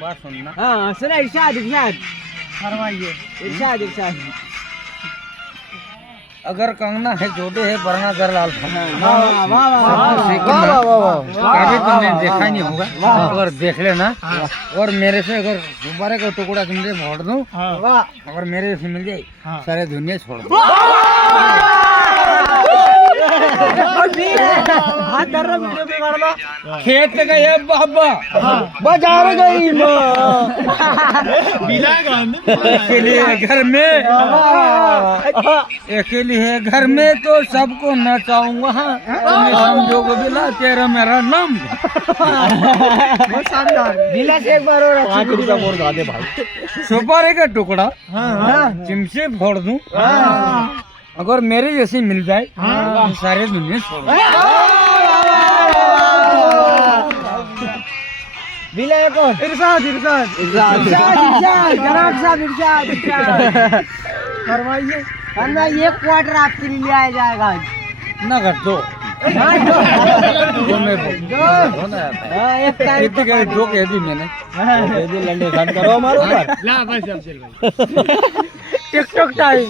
बात सुनना। हाँ सुना, इरशाद इरशाद फरमाइए। इरशाद इरशाद। अगर कंगना है जोड़े है वरना कर लाल था। वाह वाह वाह कभी तुमने देखा नहीं होगा, अगर देख लेना। और मेरे से अगर गुब्बारे का टुकड़ा तुमसे फोड़ दूं, वाह। अगर मेरे से मिल जाए सारे दुनिया छोड़ दो। हाथ धर रहा वीडियो पे मारना। खेत गए बाबा, बाजार गई माँ। अकेली है घर में, अकेली है घर में तो सबको नचाऊंगा। तुम्हें समझोगे बिला तेरा मेरा नाम। बिला से एक बार और 5 रुपया मोर गा दे भाई। सुपारी का टुकड़ा चिमसे फोड़ दूं, अगर मेरे जैसी मिल जाए तो सारे दुनिया छोड़ दो। बिला एक और। इरशाद इरशाद इरशाद इरशाद जनाब साहब, इरशाद इरशाद। फरमाइए। वरना ये क्वार्टर आपके लिए ले आया जाएगा आज। ना कर दो। दो में हाँ, एक तारीख को दो कह दी मैंने। लंडे खान करो हमारे ऊपर। TikTok time.